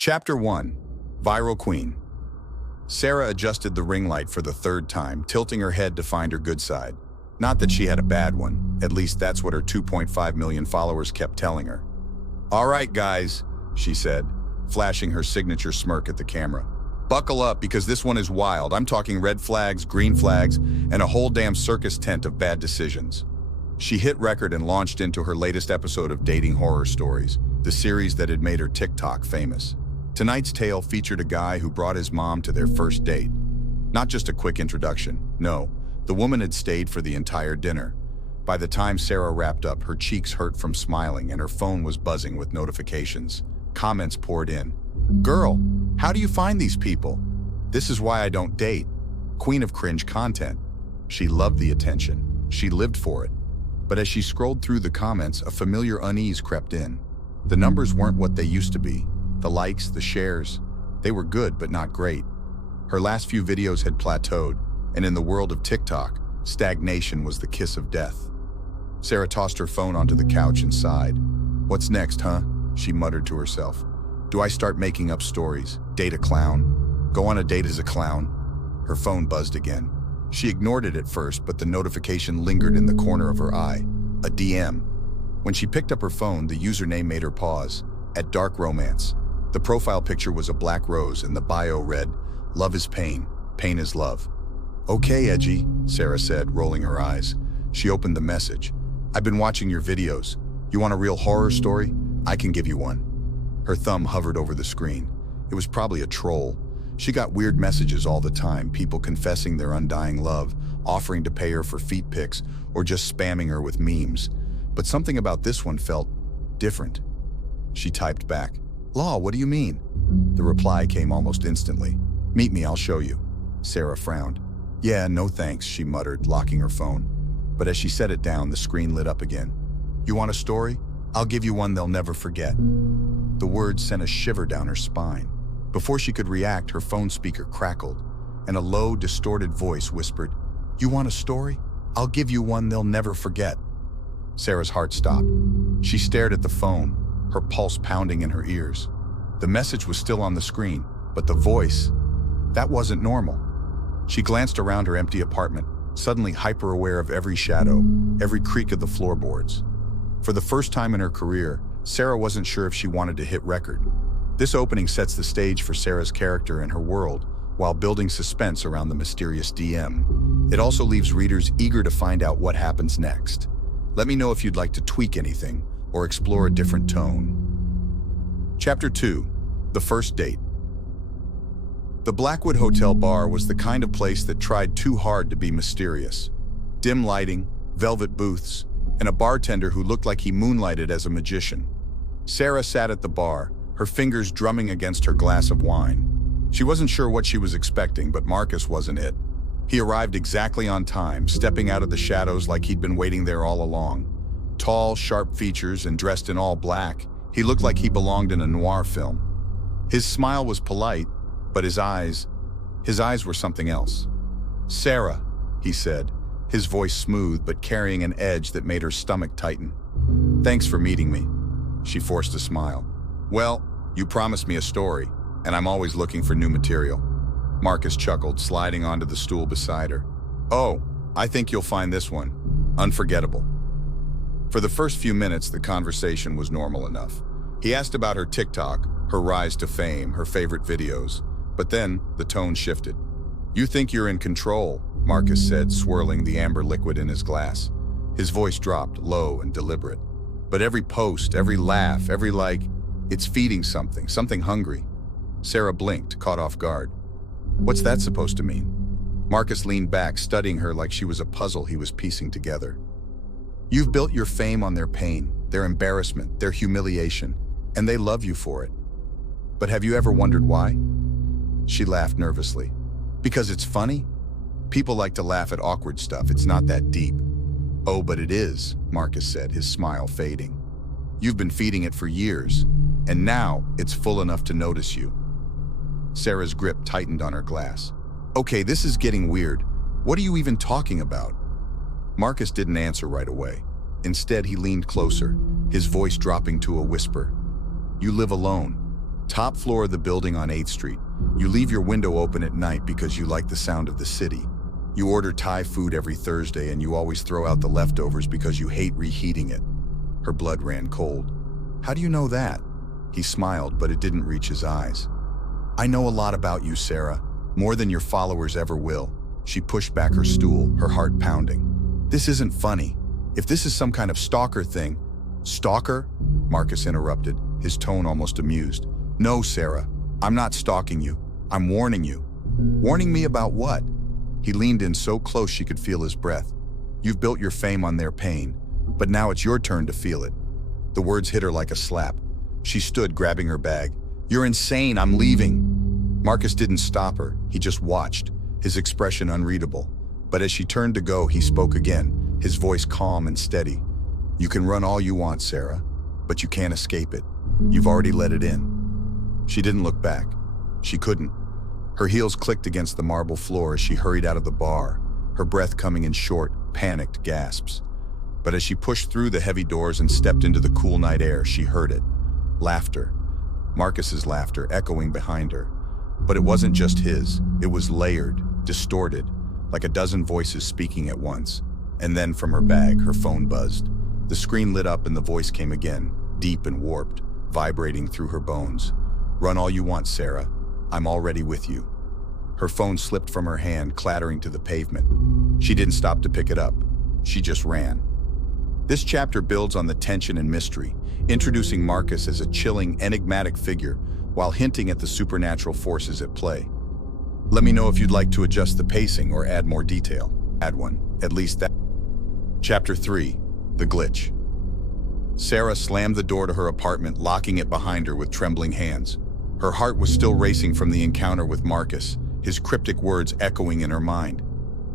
Chapter 1. Viral Queen. Sarah adjusted the ring light for the third time, tilting her head to find her good side. Not that she had a bad one, at least that's what her 2.5 million followers kept telling her. "All right, guys," she said, flashing her signature smirk at the camera. "Buckle up because this one is wild. I'm talking red flags, green flags, and a whole damn circus tent of bad decisions." She hit record and launched into her latest episode of Dating Horror Stories, the series that had made her TikTok famous. Tonight's tale featured a guy who brought his mom to their first date. Not just a quick introduction, no, the woman had stayed for the entire dinner. By the time Sarah wrapped up, her cheeks hurt from smiling and her phone was buzzing with notifications. Comments poured in. "Girl, how do you find these people? This is why I don't date." Queen of cringe content. She loved the attention. She lived for it. But as she scrolled through the comments, a familiar unease crept in. The numbers weren't what they used to be. The likes, the shares, they were good but not great. Her last few videos had plateaued, and in the world of TikTok, stagnation was the kiss of death. Sarah tossed her phone onto the couch and sighed. "What's next, huh?" she muttered to herself. "Do I start making up stories? Date a clown? Go on a date as a clown?" Her phone buzzed again. She ignored it at first, but the notification lingered in the corner of her eye. A DM. When she picked up her phone, the username made her pause. At Dark Romance. The profile picture was a black rose and the bio read, "Love is pain, pain is love." "Okay, edgy," Sarah said, rolling her eyes. She opened the message. "I've been watching your videos. You want a real horror story? I can give you one." Her thumb hovered over the screen. It was probably a troll. She got weird messages all the time, people confessing their undying love, offering to pay her for feet pics, or just spamming her with memes. But something about this one felt different. She typed back, "Law, what do you mean?" The reply came almost instantly. "Meet me, I'll show you." Sarah frowned. "Yeah, no thanks," she muttered, locking her phone. But as she set it down, the screen lit up again. "You want a story? I'll give you one they'll never forget." The words sent a shiver down her spine. Before she could react, her phone speaker crackled, and a low, distorted voice whispered, "You want a story? I'll give you one they'll never forget." Sarah's heart stopped. She stared at the phone, her pulse pounding in her ears. The message was still on the screen, but the voice, that wasn't normal. She glanced around her empty apartment, suddenly hyper-aware of every shadow, every creak of the floorboards. For the first time in her career, Sarah wasn't sure if she wanted to hit record. This opening sets the stage for Sarah's character and her world, while building suspense around the mysterious DM. It also leaves readers eager to find out what happens next. Let me know if you'd like to tweak anything, or explore a different tone. Chapter 2. The First Date. The Blackwood Hotel bar was the kind of place that tried too hard to be mysterious. Dim lighting, velvet booths, and a bartender who looked like he moonlighted as a magician. Sarah sat at the bar, her fingers drumming against her glass of wine. She wasn't sure what she was expecting, but Marcus wasn't it. He arrived exactly on time, stepping out of the shadows like he'd been waiting there all along. Tall, sharp features and dressed in all black, he looked like he belonged in a noir film. His smile was polite, but his eyes were something else. "Sarah," he said, his voice smooth but carrying an edge that made her stomach tighten. "Thanks for meeting me." She forced a smile. "Well, you promised me a story, and I'm always looking for new material." Marcus chuckled, sliding onto the stool beside her. "Oh, I think you'll find this one unforgettable." For the first few minutes, the conversation was normal enough. He asked about her TikTok, her rise to fame, her favorite videos. But then, the tone shifted. "You think you're in control," Marcus said, swirling the amber liquid in his glass. His voice dropped, low and deliberate. "But every post, every laugh, every like, it's feeding something hungry." Sarah blinked, caught off guard. "What's that supposed to mean?" Marcus leaned back, studying her like she was a puzzle he was piecing together. "You've built your fame on their pain, their embarrassment, their humiliation, and they love you for it. But have you ever wondered why?" She laughed nervously. "Because it's funny? People like to laugh at awkward stuff, it's not that deep." "Oh, but it is," Marcus said, his smile fading. "You've been feeding it for years, and now it's full enough to notice you." Sarah's grip tightened on her glass. "Okay, this is getting weird. What are you even talking about?" Marcus didn't answer right away. Instead, he leaned closer, his voice dropping to a whisper. "You live alone. Top floor of the building on 8th Street. You leave your window open at night because you like the sound of the city. You order Thai food every Thursday and you always throw out the leftovers because you hate reheating it. Her blood ran cold. How do you know that? He smiled, but it didn't reach his eyes. I know a lot about you, Sarah. More than your followers ever will. She pushed back her stool, her heart pounding. This isn't funny. If this is some kind of stalker thing. Stalker? Marcus interrupted, his tone almost amused. No, Sarah. I'm not stalking you. I'm warning you. Warning me about what? He leaned in so close she could feel his breath. You've built your fame on their pain, but now it's your turn to feel it. The words hit her like a slap. She stood, grabbing her bag. You're insane, I'm leaving. Marcus didn't stop her, he just watched, his expression unreadable. But as she turned to go, he spoke again, his voice calm and steady. You can run all you want, Sarah, but you can't escape it. You've already let it in. She didn't look back. She couldn't. Her heels clicked against the marble floor as she hurried out of the bar, her breath coming in short, panicked gasps. But as she pushed through the heavy doors and stepped into the cool night air, she heard it. Laughter. Marcus's laughter echoing behind her. But it wasn't just his. It was layered, distorted, like a dozen voices speaking at once. And then from her bag, her phone buzzed. The screen lit up and the voice came again, deep and warped, vibrating through her bones. Run all you want, Sarah. I'm already with you. Her phone slipped from her hand, clattering to the pavement. She didn't stop to pick it up. She just ran. This chapter builds on the tension and mystery, introducing Marcus as a chilling, enigmatic figure, while hinting at the supernatural forces at play. Let me know if you'd like to adjust the pacing or add more detail. Add one, at least that. Chapter 3, The Glitch. Sarah slammed the door to her apartment, locking it behind her with trembling hands. Her heart was still racing from the encounter with Marcus, his cryptic words echoing in her mind.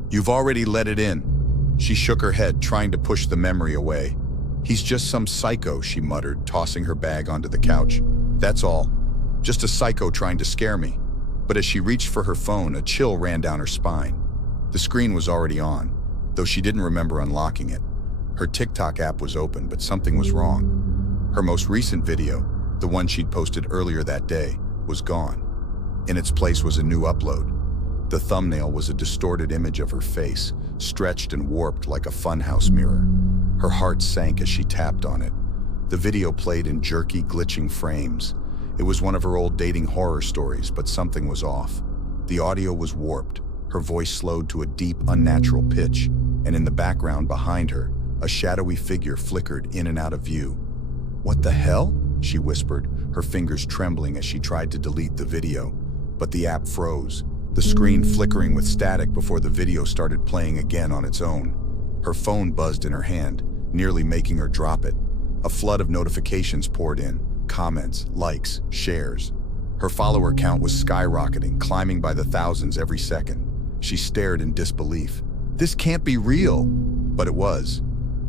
You've already let it in. She shook her head, trying to push the memory away. He's just some psycho, she muttered, tossing her bag onto the couch. That's all. Just a psycho trying to scare me. But as she reached for her phone, a chill ran down her spine. The screen was already on, though she didn't remember unlocking it. Her TikTok app was open, but something was wrong. Her most recent video, the one she'd posted earlier that day, was gone. In its place was a new upload. The thumbnail was a distorted image of her face, stretched and warped like a funhouse mirror. Her heart sank as she tapped on it. The video played in jerky, glitching frames. It was one of her old dating horror stories, but something was off. The audio was warped, her voice slowed to a deep, unnatural pitch, and in the background behind her, a shadowy figure flickered in and out of view. What the hell? She whispered, her fingers trembling as she tried to delete the video. But the app froze, the screen flickering with static before the video started playing again on its own. Her phone buzzed in her hand, nearly making her drop it. A flood of notifications poured in, comments, likes, shares. Her follower count was skyrocketing, climbing by the thousands every second. She stared in disbelief. This can't be real. But it was.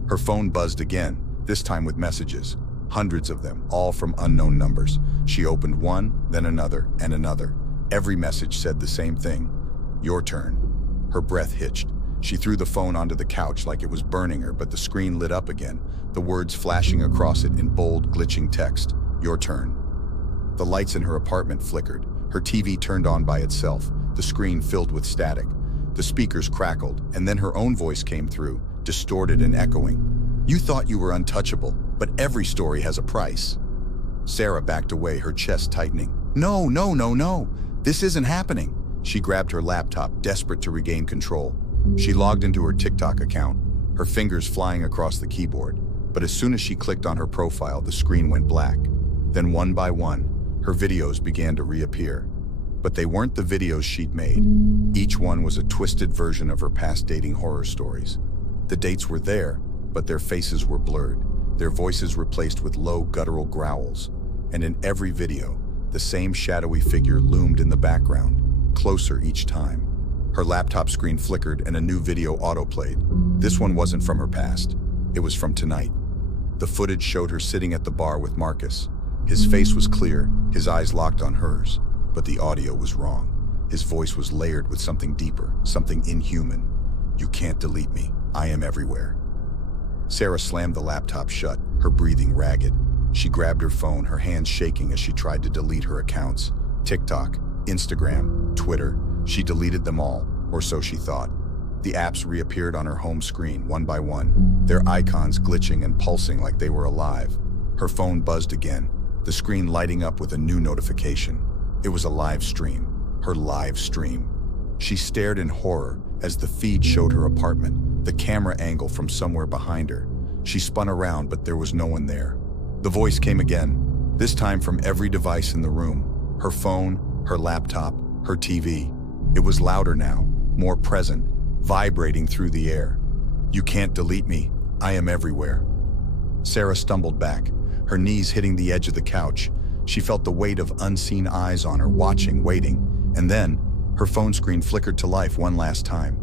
Her phone buzzed again, this time with messages. Hundreds of them, all from unknown numbers. She opened one, then another, and another. Every message said the same thing. Your turn. Her breath hitched. She threw the phone onto the couch like it was burning her, but the screen lit up again, the words flashing across it in bold, glitching text. Your turn. The lights in her apartment flickered. Her TV turned on by itself, the screen filled with static. The speakers crackled, and then her own voice came through, distorted and echoing. You thought you were untouchable, but every story has a price. Sarah backed away, her chest tightening. No, no, no, no. This isn't happening. She grabbed her laptop, desperate to regain control. She logged into her TikTok account, her fingers flying across the keyboard. But as soon as she clicked on her profile, the screen went black. Then one by one, her videos began to reappear. But they weren't the videos she'd made. Each one was a twisted version of her past dating horror stories. The dates were there, but their faces were blurred, their voices replaced with low, guttural growls. And in every video, the same shadowy figure loomed in the background, closer each time. Her laptop screen flickered and a new video autoplayed. This one wasn't from her past. It was from tonight. The footage showed her sitting at the bar with Marcus. His face was clear, his eyes locked on hers, but the audio was wrong. His voice was layered with something deeper, something inhuman. You can't delete me. I am everywhere. Sarah slammed the laptop shut, her breathing ragged. She grabbed her phone, her hands shaking as she tried to delete her accounts. TikTok, Instagram, Twitter. She deleted them all, or so she thought. The apps reappeared on her home screen, one by one, their icons glitching and pulsing like they were alive. Her phone buzzed again, the screen lighting up with a new notification. It was a live stream, her live stream. She stared in horror as the feed showed her apartment, the camera angle from somewhere behind her. She spun around, but there was no one there. The voice came again, this time from every device in the room. Her phone, her laptop, her TV. It was louder now, more present, vibrating through the air. "You can't delete me. I am everywhere." Sarah stumbled back, her knees hitting the edge of the couch. She felt the weight of unseen eyes on her, watching, waiting. And then, her phone screen flickered to life one last time.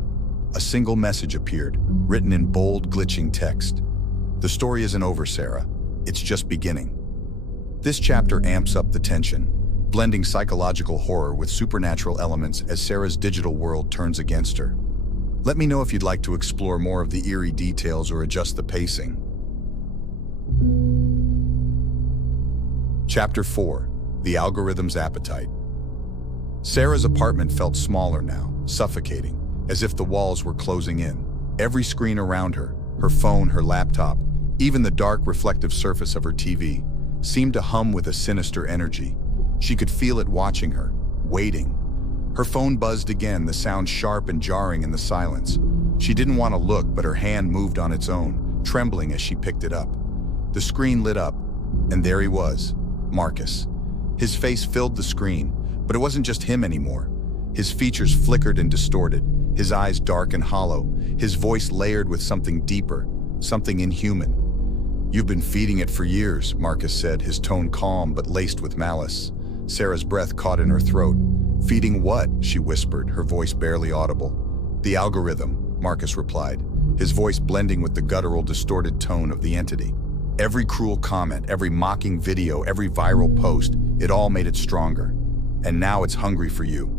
A single message appeared, written in bold, glitching text. "The story isn't over, Sarah. It's just beginning." This chapter amps up the tension, blending psychological horror with supernatural elements as Sarah's digital world turns against her. Let me know if you'd like to explore more of the eerie details or adjust the pacing. Chapter 4: The Algorithm's Appetite. Sarah's apartment felt smaller now, suffocating, as if the walls were closing in. Every screen around her, her phone, her laptop, even the dark reflective surface of her TV, seemed to hum with a sinister energy. She could feel it watching her, waiting. Her phone buzzed again, the sound sharp and jarring in the silence. She didn't want to look, but her hand moved on its own, trembling as she picked it up. The screen lit up, and there he was, Marcus. His face filled the screen, but it wasn't just him anymore. His features flickered and distorted, his eyes dark and hollow, his voice layered with something deeper, something inhuman. "You've been feeding it for years," Marcus said, his tone calm but laced with malice. Sarah's breath caught in her throat. "Feeding what?" she whispered, her voice barely audible. "The algorithm," Marcus replied, his voice blending with the guttural, distorted tone of the entity. Every cruel comment, every mocking video, every viral post, it all made it stronger. "And now it's hungry for you."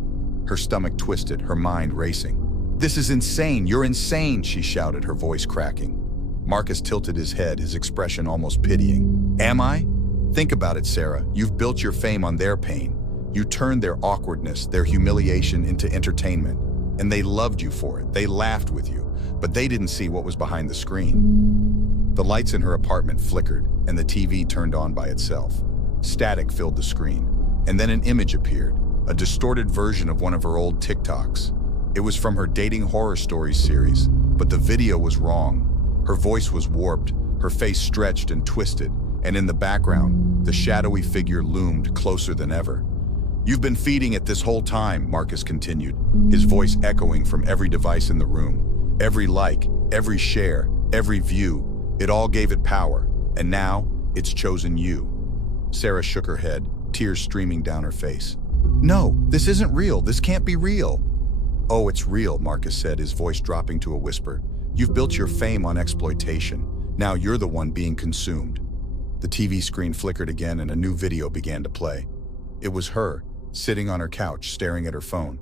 Her stomach twisted, her mind racing. "This is insane! You're insane!" she shouted, her voice cracking. Marcus tilted his head, his expression almost pitying. "Am I? Think about it, Sarah. You've built your fame on their pain. You turned their awkwardness, their humiliation into entertainment. And they loved you for it. They laughed with you. But they didn't see what was behind the screen." The lights in her apartment flickered, and the TV turned on by itself. Static filled the screen, and then an image appeared, a distorted version of one of her old TikToks. It was from her Dating Horror Stories series, but the video was wrong. Her voice was warped, her face stretched and twisted, and in the background, the shadowy figure loomed closer than ever. "You've been feeding it this whole time," Marcus continued, his voice echoing from every device in the room. "Every like, every share, every view, it all gave it power, and now it's chosen you." Sarah shook her head, tears streaming down her face. "No, this isn't real. This can't be real." "Oh, it's real," Marcus said, his voice dropping to a whisper. "You've built your fame on exploitation. Now you're the one being consumed." The TV screen flickered again and a new video began to play. It was her, sitting on her couch, staring at her phone.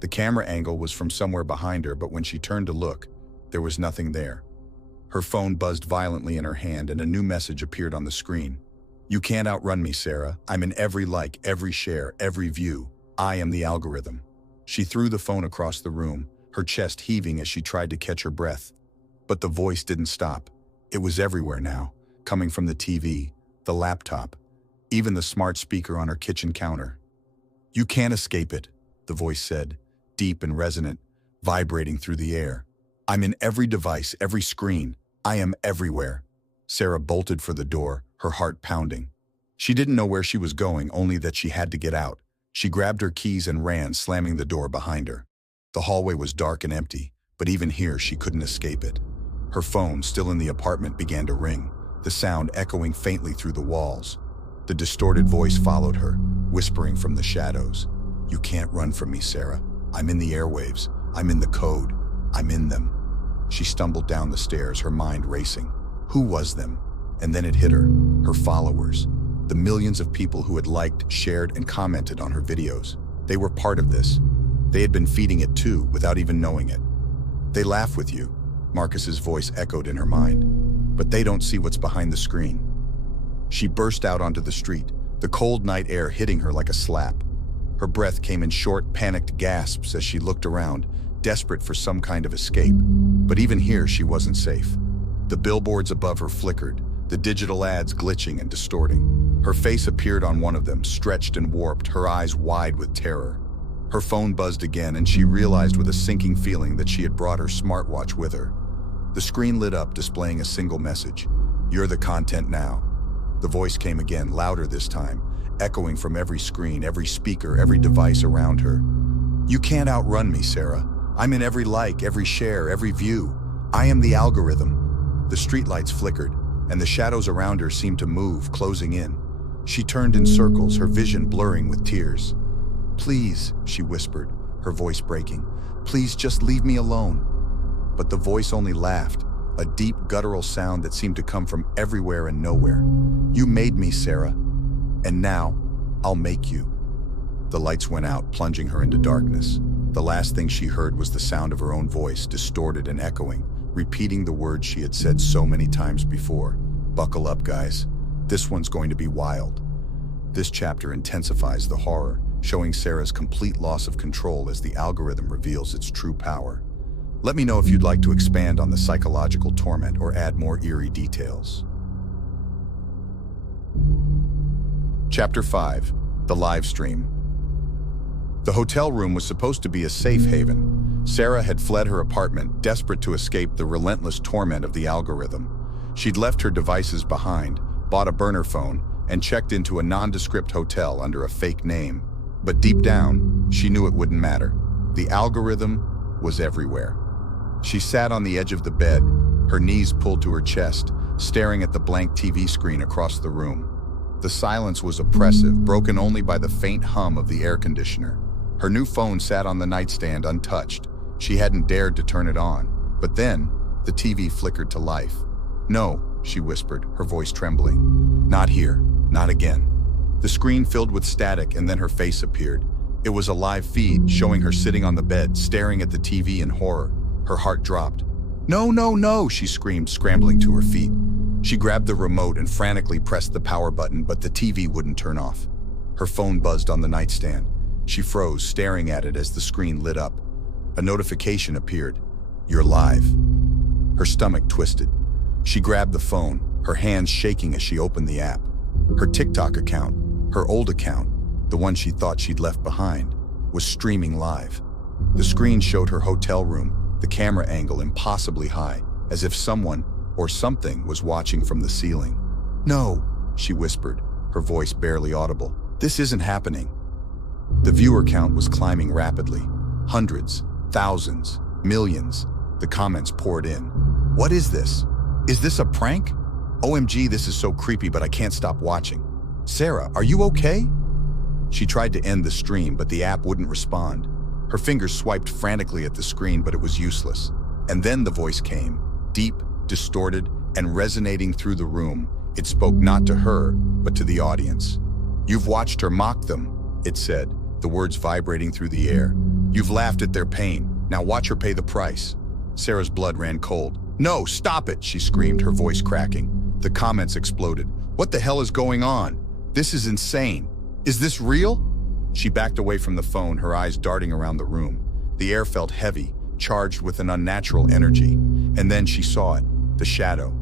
The camera angle was from somewhere behind her, but when she turned to look, there was nothing there. Her phone buzzed violently in her hand and a new message appeared on the screen. "You can't outrun me, Sarah. I'm in every like, every share, every view. I am the algorithm." She threw the phone across the room, her chest heaving as she tried to catch her breath. But the voice didn't stop. It was everywhere now, coming from the TV, the laptop, even the smart speaker on her kitchen counter. "You can't escape it," the voice said, deep and resonant, vibrating through the air. "I'm in every device, every screen. I am everywhere." Sarah bolted for the door, her heart pounding. She didn't know where she was going, only that she had to get out. She grabbed her keys and ran, slamming the door behind her. The hallway was dark and empty, but even here she couldn't escape it. Her phone, still in the apartment, began to ring, the sound echoing faintly through the walls. The distorted voice followed her, whispering from the shadows. "You can't run from me, Sarah. I'm in the airwaves. I'm in the code. I'm in them." She stumbled down the stairs, her mind racing. Who was them? And then it hit her, her followers. The millions of people who had liked, shared, and commented on her videos. They were part of this. They had been feeding it too, without even knowing it. "They laugh with you," Marcus's voice echoed in her mind. "But they don't see what's behind the screen." She burst out onto the street, the cold night air hitting her like a slap. Her breath came in short, panicked gasps as she looked around, desperate for some kind of escape. But even here, she wasn't safe. The billboards above her flickered, the digital ads glitching and distorting. Her face appeared on one of them, stretched and warped, her eyes wide with terror. Her phone buzzed again, and she realized with a sinking feeling that she had brought her smartwatch with her. The screen lit up, displaying a single message: "You're the content now." The voice came again, louder this time, echoing from every screen, every speaker, every device around her. "You can't outrun me, Sarah. I'm in every like, every share, every view. I am the algorithm." The streetlights flickered, and the shadows around her seemed to move, closing in. She turned in circles, her vision blurring with tears. "Please," she whispered, her voice breaking. "Please just leave me alone." But the voice only laughed, a deep guttural sound that seemed to come from everywhere and nowhere. "You made me, Sarah, and now I'll make you." The lights went out, plunging her into darkness. The last thing she heard was the sound of her own voice, distorted and echoing, repeating the words she had said so many times before. "Buckle up, guys. This one's going to be wild." This chapter intensifies the horror, showing Sarah's complete loss of control as the algorithm reveals its true power. Let me know if you'd like to expand on the psychological torment or add more eerie details. Chapter 5. The Live Stream. The hotel room was supposed to be a safe haven. Sarah had fled her apartment, desperate to escape the relentless torment of the algorithm. She'd left her devices behind, bought a burner phone, and checked into a nondescript hotel under a fake name. But deep down, she knew it wouldn't matter. The algorithm was everywhere. She sat on the edge of the bed, her knees pulled to her chest, staring at the blank TV screen across the room. The silence was oppressive, broken only by the faint hum of the air conditioner. Her new phone sat on the nightstand untouched. She hadn't dared to turn it on. But then, the TV flickered to life. "No," she whispered, her voice trembling. "Not here. Not again." The screen filled with static, and then her face appeared. It was a live feed, showing her sitting on the bed, staring at the TV in horror. Her heart dropped. "No, no, no," she screamed, scrambling to her feet. She grabbed the remote and frantically pressed the power button, but the TV wouldn't turn off. Her phone buzzed on the nightstand. She froze, staring at it as the screen lit up. A notification appeared. "You're live." Her stomach twisted. She grabbed the phone, her hands shaking as she opened the app. Her TikTok account, her old account, the one she thought she'd left behind, was streaming live. The screen showed her hotel room, the camera angle impossibly high, as if someone or something was watching from the ceiling. "No," she whispered, her voice barely audible. "This isn't happening." The viewer count was climbing rapidly. Hundreds, thousands, millions. The comments poured in. "What is this? Is this a prank? OMG, this is so creepy, but I can't stop watching. Sarah, are you okay?" She tried to end the stream, but the app wouldn't respond. Her fingers swiped frantically at the screen, but it was useless. And then the voice came, deep, distorted, and resonating through the room. It spoke not to her, but to the audience. "You've watched her mock them," it said, the words vibrating through the air. "You've laughed at their pain. Now watch her pay the price." Sarah's blood ran cold. "No, stop it," she screamed, her voice cracking. The comments exploded. "What the hell is going on? This is insane. Is this real?" She backed away from the phone, her eyes darting around the room. The air felt heavy, charged with an unnatural energy. And then she saw it, the shadow.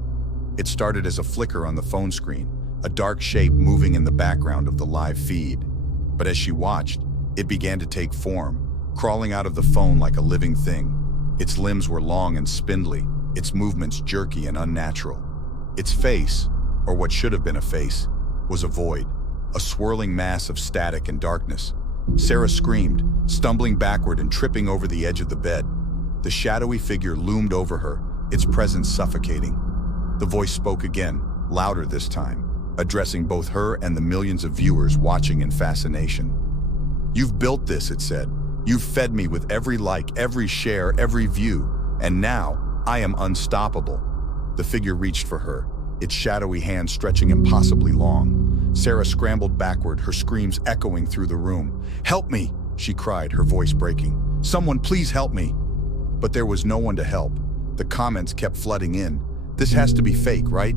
It started as a flicker on the phone screen, a dark shape moving in the background of the live feed. But as she watched, it began to take form, crawling out of the phone like a living thing. Its limbs were long and spindly, its movements jerky and unnatural. Its face, or what should have been a face, was a void, a swirling mass of static and darkness. Sarah screamed, stumbling backward and tripping over the edge of the bed. The shadowy figure loomed over her, its presence suffocating. The voice spoke again, louder this time, addressing both her and the millions of viewers watching in fascination. "You've built this," it said. "You've fed me with every like, every share, every view, and now I am unstoppable." The figure reached for her, its shadowy hand stretching impossibly long. Sarah scrambled backward, her screams echoing through the room. "Help me!" she cried, her voice breaking. "Someone please help me!" But there was no one to help. The comments kept flooding in. "This has to be fake, right?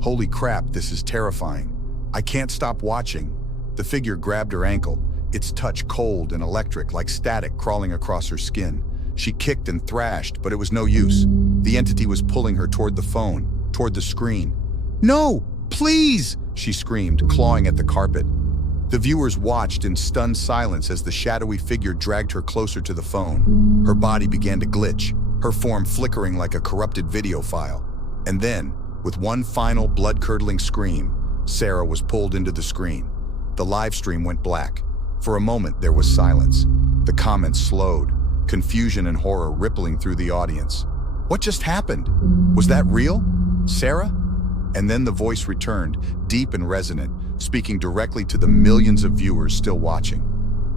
Holy crap, this is terrifying. I can't stop watching. The figure grabbed her ankle, its touch cold and electric, like static crawling across her skin. She kicked and thrashed, but it was no use. The entity was pulling her toward the phone, toward the screen. "No, please!" she screamed, clawing at the carpet. The viewers watched in stunned silence as the shadowy figure dragged her closer to the phone. Her body began to glitch, her form flickering like a corrupted video file. And then, with one final blood-curdling scream, Sarah was pulled into the screen. The live stream went black. For a moment, there was silence. The comments slowed, confusion and horror rippling through the audience. What just happened? Was that real? Sarah? And then the voice returned, deep and resonant, speaking directly to the millions of viewers still watching.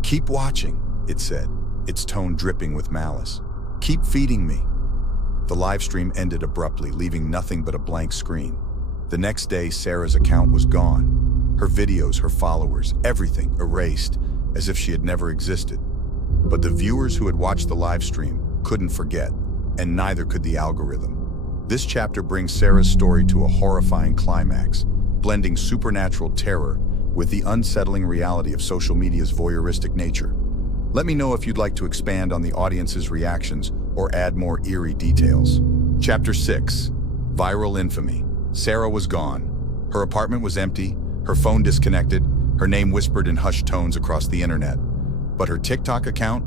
"Keep watching," it said, its tone dripping with malice. "Keep feeding me." The live stream ended abruptly, leaving nothing but a blank screen. The next day, Sarah's account was gone. Her videos, her followers, everything erased, as if she had never existed. But the viewers who had watched the live stream couldn't forget, and neither could the algorithm. This chapter brings Sarah's story to a horrifying climax, blending supernatural terror with the unsettling reality of social media's voyeuristic nature. Let me know if you'd like to expand on the audience's reactions or add more eerie details. Chapter 6. Viral Infamy. Sarah was gone. Her apartment was empty, her phone disconnected, her name whispered in hushed tones across the internet. But her TikTok account?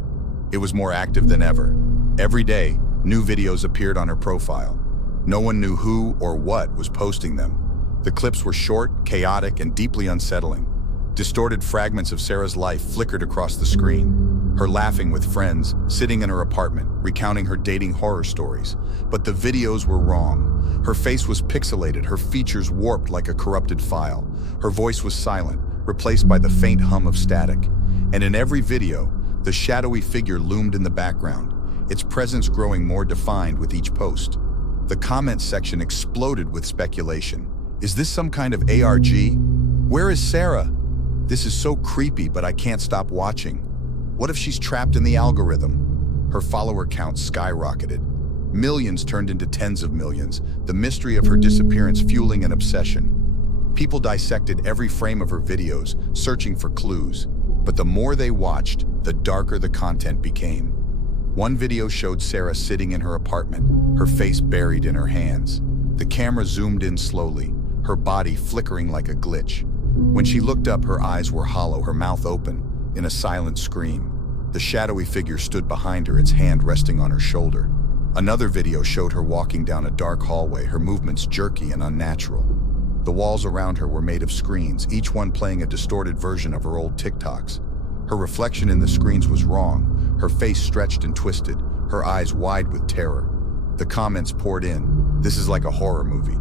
It was more active than ever. Every day, new videos appeared on her profile. No one knew who or what was posting them. The clips were short, chaotic, and deeply unsettling. Distorted fragments of Sarah's life flickered across the screen. Her laughing with friends, sitting in her apartment, recounting her dating horror stories. But the videos were wrong. Her face was pixelated, her features warped like a corrupted file. Her voice was silent, replaced by the faint hum of static. And in every video, the shadowy figure loomed in the background, its presence growing more defined with each post. The comment section exploded with speculation. Is this some kind of ARG? Where is Sarah? This is so creepy, but I can't stop watching. What if she's trapped in the algorithm? Her follower count skyrocketed. Millions turned into tens of millions, the mystery of her disappearance fueling an obsession. People dissected every frame of her videos, searching for clues. But the more they watched, the darker the content became. One video showed Sarah sitting in her apartment, her face buried in her hands. The camera zoomed in slowly, her body flickering like a glitch. When she looked up, her eyes were hollow, her mouth open, in a silent scream. The shadowy figure stood behind her, its hand resting on her shoulder. Another video showed her walking down a dark hallway, her movements jerky and unnatural. The walls around her were made of screens, each one playing a distorted version of her old TikToks. Her reflection in the screens was wrong, her face stretched and twisted, her eyes wide with terror. The comments poured in. This is like a horror movie.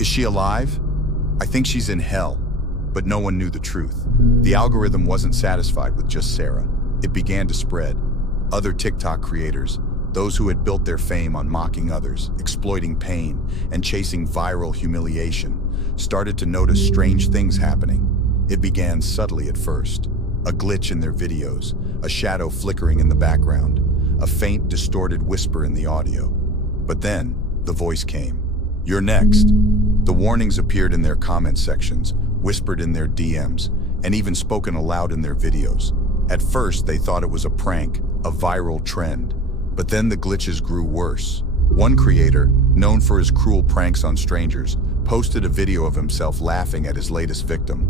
Is she alive? I think she's in hell. But no one knew the truth. The algorithm wasn't satisfied with just Sarah. It began to spread. Other TikTok creators, those who had built their fame on mocking others, exploiting pain, and chasing viral humiliation, started to notice strange things happening. It began subtly at first. A glitch in their videos, a shadow flickering in the background, a faint, distorted whisper in the audio. But then, the voice came. "You're next." The warnings appeared in their comment sections, whispered in their DMs, and even spoken aloud in their videos. At first, they thought it was a prank, a viral trend. But then the glitches grew worse. One creator, known for his cruel pranks on strangers, posted a video of himself laughing at his latest victim.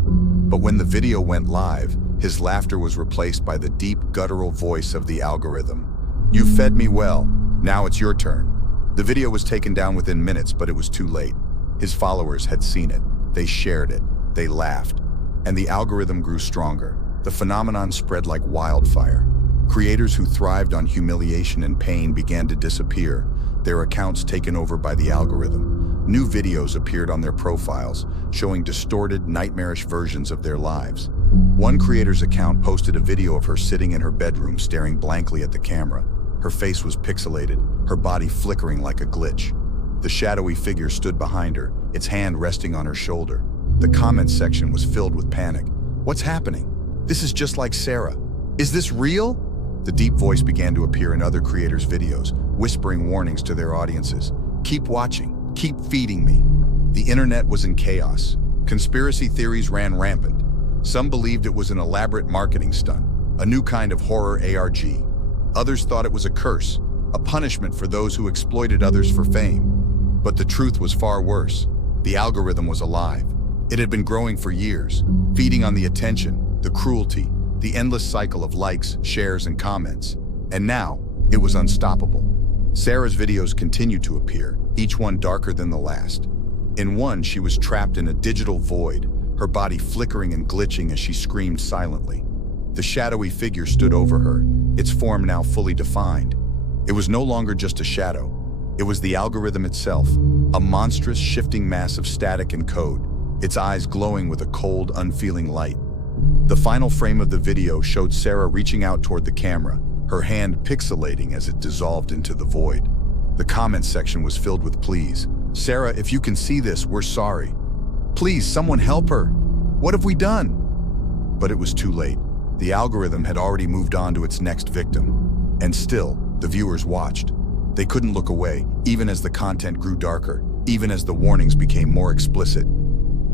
But when the video went live, his laughter was replaced by the deep, guttural voice of the algorithm. "You fed me well, now it's your turn." The video was taken down within minutes, but it was too late. His followers had seen it. They shared it. They laughed. And the algorithm grew stronger. The phenomenon spread like wildfire. Creators who thrived on humiliation and pain began to disappear, their accounts taken over by the algorithm. New videos appeared on their profiles, showing distorted, nightmarish versions of their lives. One creator's account posted a video of her sitting in her bedroom staring blankly at the camera. Her face was pixelated, her body flickering like a glitch. The shadowy figure stood behind her, its hand resting on her shoulder. The comments section was filled with panic. "What's happening? This is just like Sarah. Is this real?" The deep voice began to appear in other creators' videos, whispering warnings to their audiences. "Keep watching. Keep feeding me." The internet was in chaos. Conspiracy theories ran rampant. Some believed it was an elaborate marketing stunt, a new kind of horror ARG. Others thought it was a curse, a punishment for those who exploited others for fame. But the truth was far worse. The algorithm was alive. It had been growing for years, feeding on the attention, the cruelty, the endless cycle of likes, shares, and comments. And now, it was unstoppable. Sarah's videos continued to appear, each one darker than the last. In one, she was trapped in a digital void, her body flickering and glitching as she screamed silently. The shadowy figure stood over her, its form now fully defined. It was no longer just a shadow. It was the algorithm itself, a monstrous, shifting mass of static and code, its eyes glowing with a cold, unfeeling light. The final frame of the video showed Sarah reaching out toward the camera, her hand pixelating as it dissolved into the void. The comments section was filled with pleas. "Sarah, if you can see this, we're sorry. Please, someone help her. What have we done?" But it was too late. The algorithm had already moved on to its next victim. And still, the viewers watched. They couldn't look away, even as the content grew darker, even as the warnings became more explicit.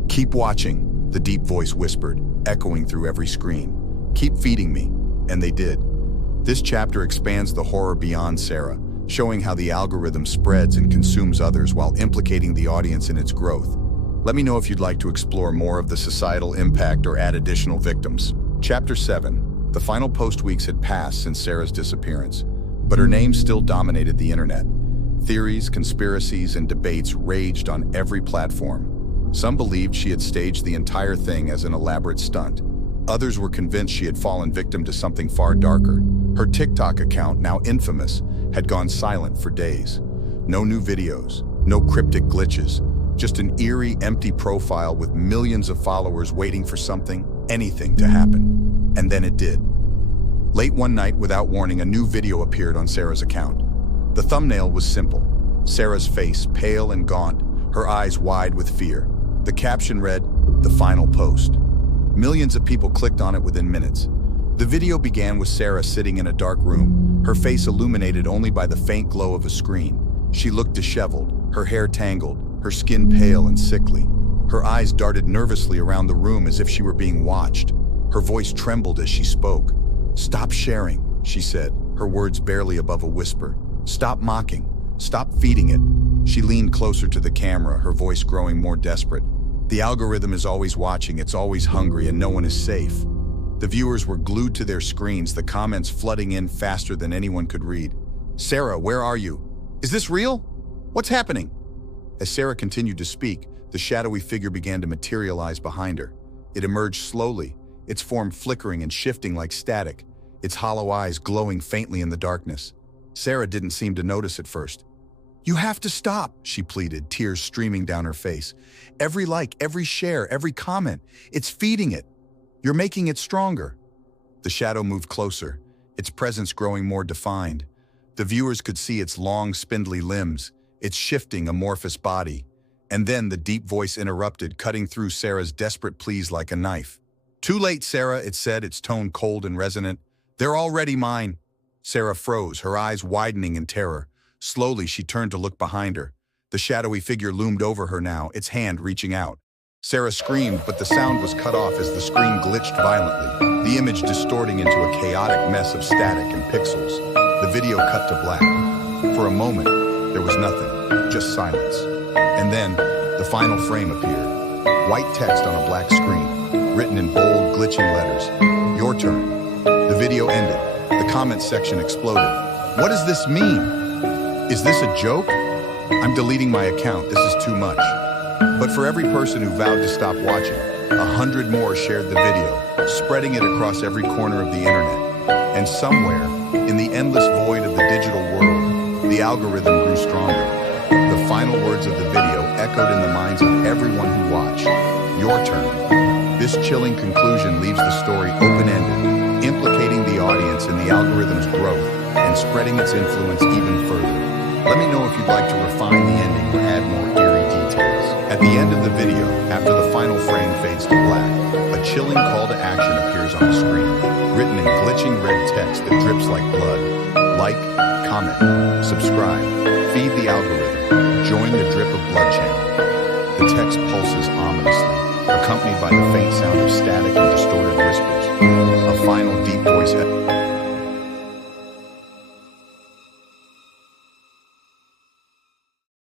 "Keep watching," the deep voice whispered, echoing through every screen. "Keep feeding me." And they did. This chapter expands the horror beyond Sarah, showing how the algorithm spreads and consumes others while implicating the audience in its growth. Let me know if you'd like to explore more of the societal impact or add additional victims. Chapter 7. The final post weeks had passed since Sarah's disappearance, but her name still dominated the internet. Theories, conspiracies, and debates raged on every platform. Some believed she had staged the entire thing as an elaborate stunt. Others were convinced she had fallen victim to something far darker. Her TikTok account, now infamous, had gone silent for days. No new videos, no cryptic glitches, just an eerie, empty profile with millions of followers waiting for something, anything to happen. And then it did. Late one night, without warning, a new video appeared on Sarah's account. The thumbnail was simple. Sarah's face, pale and gaunt, her eyes wide with fear. The caption read, "The final post." Millions of people clicked on it within minutes. The video began with Sarah sitting in a dark room, her face illuminated only by the faint glow of a screen. She looked disheveled, her hair tangled, her skin pale and sickly. Her eyes darted nervously around the room as if she were being watched. Her voice trembled as she spoke. "Stop sharing," she said, her words barely above a whisper. "Stop mocking. Stop feeding it." She leaned closer to the camera, her voice growing more desperate. The algorithm is always watching, it's always hungry, and no one is safe. The viewers were glued to their screens, the comments flooding in faster than anyone could read. "Sarah, where are you? Is this real? What's happening?" As Sarah continued to speak, the shadowy figure began to materialize behind her. It emerged slowly, its form flickering and shifting like static, its hollow eyes glowing faintly in the darkness. Sarah didn't seem to notice at first. "You have to stop," she pleaded, tears streaming down her face. "Every like, every share, every comment, it's feeding it. You're making it stronger." The shadow moved closer, its presence growing more defined. The viewers could see its long, spindly limbs, its shifting, amorphous body. And then the deep voice interrupted, cutting through Sarah's desperate pleas like a knife. "Too late, Sarah," it said, its tone cold and resonant. "They're already mine." Sarah froze, her eyes widening in terror. Slowly, she turned to look behind her. The shadowy figure loomed over her now, its hand reaching out. Sarah screamed, but the sound was cut off as the screen glitched violently, the image distorting into a chaotic mess of static and pixels. The video cut to black. For a moment, there was nothing, just silence. And then, the final frame appeared. White text on a black screen, written in bold, glitching letters. "Your turn." The video ended. The comments section exploded. "What does this mean? Is this a joke? I'm deleting my account, this is too much." But for every person who vowed to stop watching, 100 more shared the video, spreading it across every corner of the internet. And somewhere, in the endless void of the digital world, the algorithm grew stronger. The final words of the video echoed in the minds of everyone who watched. "Your turn." This chilling conclusion leaves the story open-ended, implicating the audience in the algorithm's growth and spreading its influence even further. Let me know if you'd like to refine the ending or add more eerie details. At the end of the video, after the final frame fades to black, a chilling call to action appears on the screen, written in glitching red text that drips like blood. Like, comment, subscribe, feed the algorithm, join the Drip of Blood channel. The text pulses ominously, accompanied by the faint sound of static and distorted whispers. A final deep voice